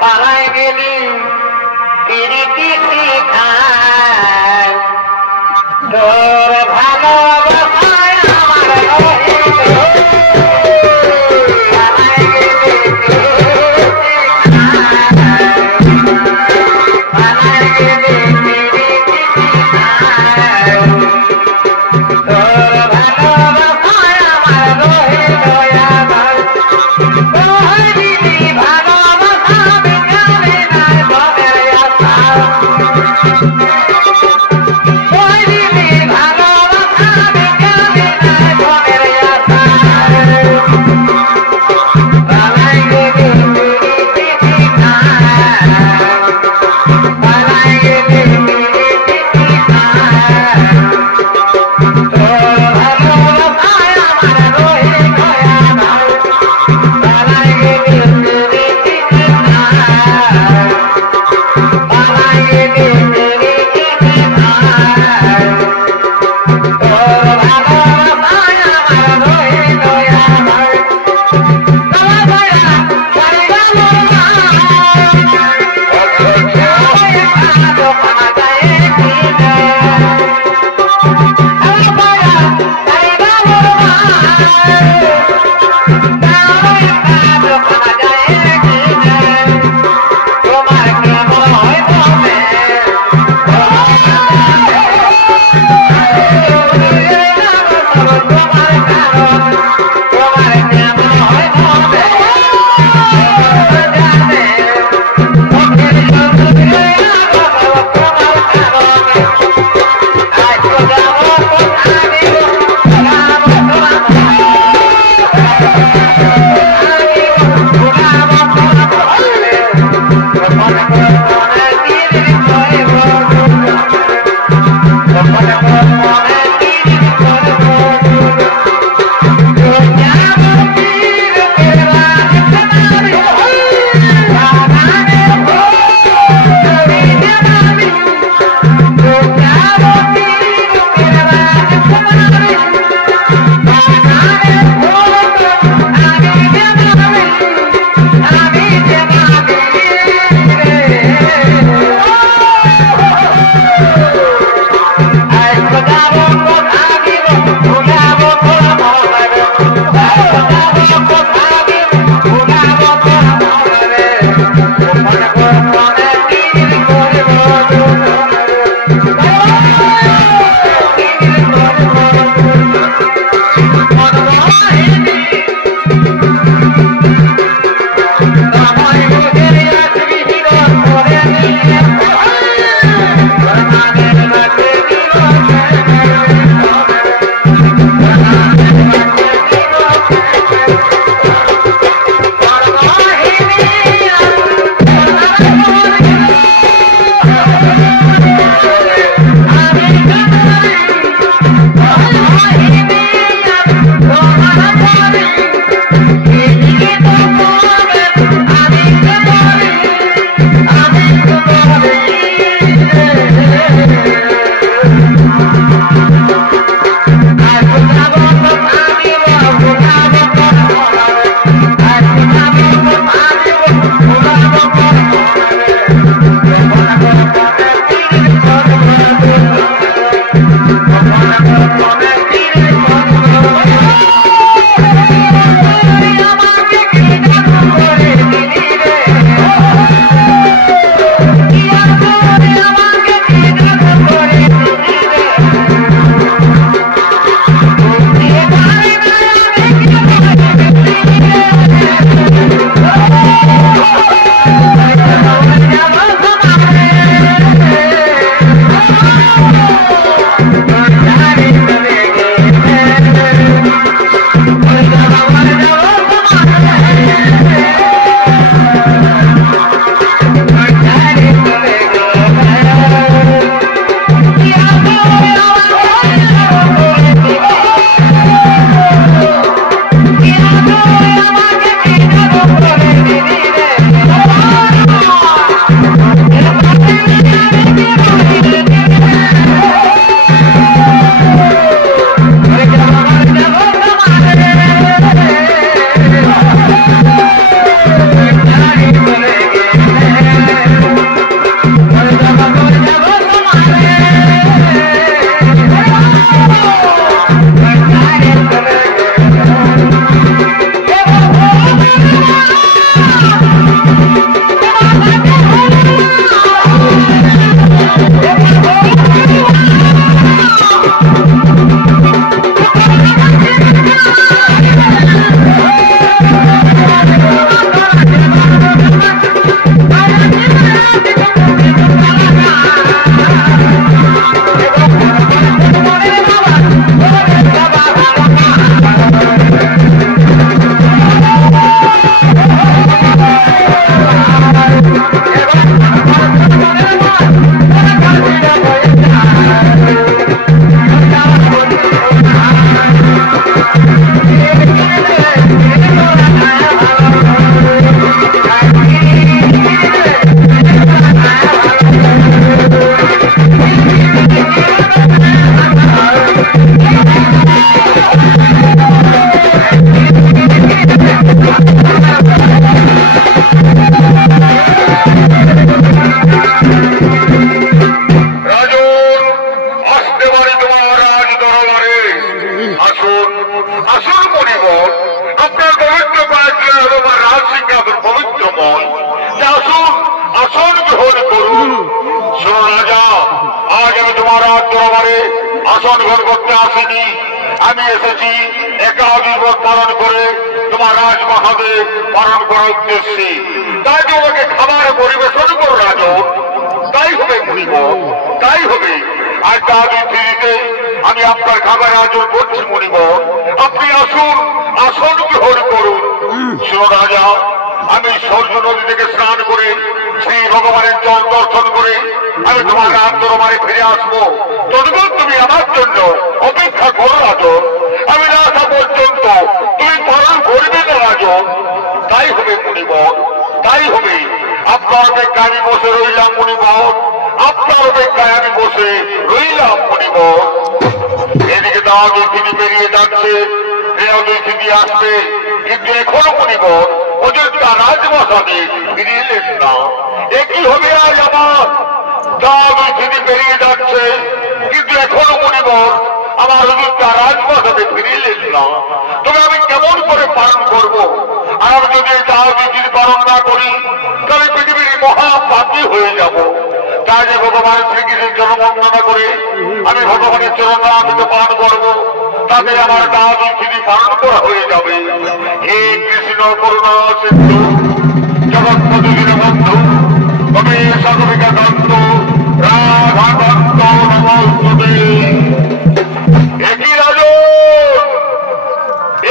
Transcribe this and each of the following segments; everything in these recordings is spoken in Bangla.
পালাই গেলি পিরিতি শিখায় তোর ভালোবাসায় আমার রহিল পালাই গেলি পালাই গেলি পিরিতি শিখায় তোর ভালোবাসায় আমার রহিল আসন ঘর করতে আসেনি, আমি এসেছি একাধিপত পালন করে তোমার রাজমহাদে পালন করার উদ্দেশ্যে। তাই তোমাকে খাবার পরিবেশন করো রাজন, তাই হবে মুনিব, তাই হবে। আর দাদি ফিরিতে আমি আপনার খাবার আয়োজন করছি মুনিব, আপনি আসুন, আসন গ্রহণ করুন। শোনো রাজা, আমি সূর্য নদী থেকে স্নান করে শ্রী ভগবানের জল দর্শন করে আমি তোমার রাত দরবারে ফিরে আসবো। তদুপর তুমি আমার জন্য অপেক্ষা করো রাজন, আমি না আসা পর্যন্ত তুমি পালন করবে না রাজন। তাই হবে মুনিবর, তাই হবে। আপনার অপেক্ষায় আমি বসে রইলাম মুনিবর, আপনার অপেক্ষায় আমি বসে রইলাম মুনিবর। এদিকে দাঁড়িয়ে তিনি বেরিয়ে যাচ্ছে, তিনি আসবে, কিন্তু এখনো মুনিবর অযোধ্যা রাজমহাদে ফিরিয়ে এলেন না। একই হবে আজ আমার দাঁড়িয়ে তিনি বেরিয়ে যাচ্ছে, কিন্তু এখনো মুনিবর আমার অযোধ্যা রাজমহাদে ফিরিয়ে এলেন না। তবে আমি কেমন করে পালন করব? আর আমি যদি দাঁড়িয়ে পালন না করি তাহলে পৃথিবীর মহাপাপী হয়ে যাব। তাই যে ভগবান শ্রীকৃষ্ণের চরণ বন্দনা করে আমি ভগবানের চরণ নামিত পালন করব, তাতে আমার দাবি তিনি পালন করা হয়ে যাবে। হে কৃষ্ণ করুণা সিন্ধু জগৎপতি দীনবন্ধু গণেশ কান্ত রাধাকান্ত নমস্তুতে। একই রাজন,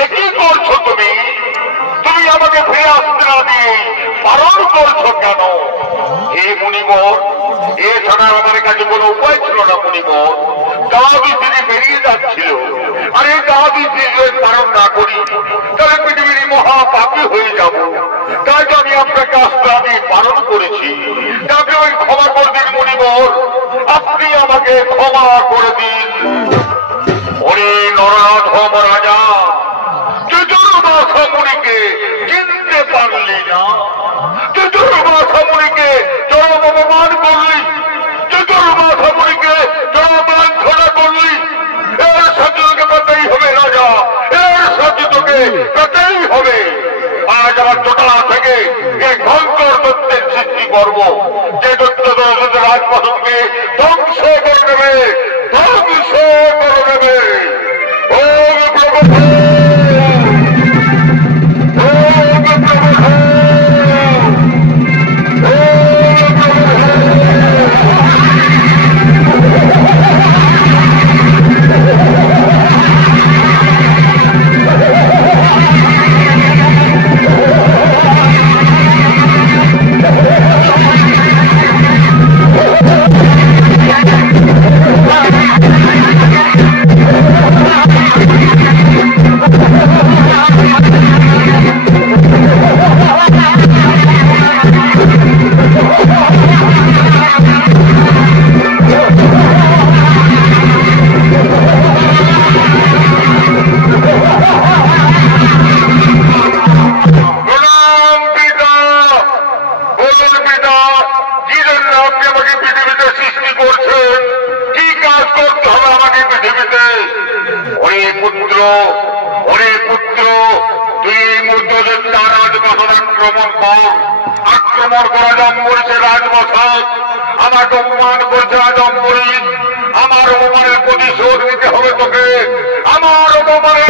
একই করছো তুমি? তুমি আমাকে ফিরে আসতে না দিয়ে পালন করছো কেন? হে মুনিবর, এছাড়া আমার কাছে কোনো উপায় ছিল না মুনিবর। দাবি তিনি বেরিয়ে যাচ্ছিল, আর এই দাবি যদি পালন না করি তাহলে পৃথিবীর মহাপাপী হয়ে যাব। তাই তো আমি আপনার কাজটা আমি পালন করেছি। তাকে ওই ক্ষমা করে দিন মুনিবর, আপনি আমাকে ক্ষমা করে দিন। ওরে নরাধম রাজা, চতুর্মাসা মুনিকে চিনতে পারলি না? চতুর্মাসা মুনিকে চরম অপমান করলি, চতুর্মাসা মুনিকে চরম লাঞ্ছনা করলি। এর সাথে তোকে পেতেই হবে রাজা, এর সাথে তোকে পেতেই হবে। আজ আমার টোটা থেকে এই ভয়ঙ্কর তথ্যের সৃষ্টি করবো, যে তথ্য রাজপথকে ধ্বংস করে নেবে, ধ্বংস করে নেবে। ও প্রভু, আক্রমণ করা জম্বরীছে রাজবসাদ, আমাকে অপমান করছে রাজম্বরী। আমার অপমানের প্রতিশোধ নিতে হবে তোকে, আমার অপমানের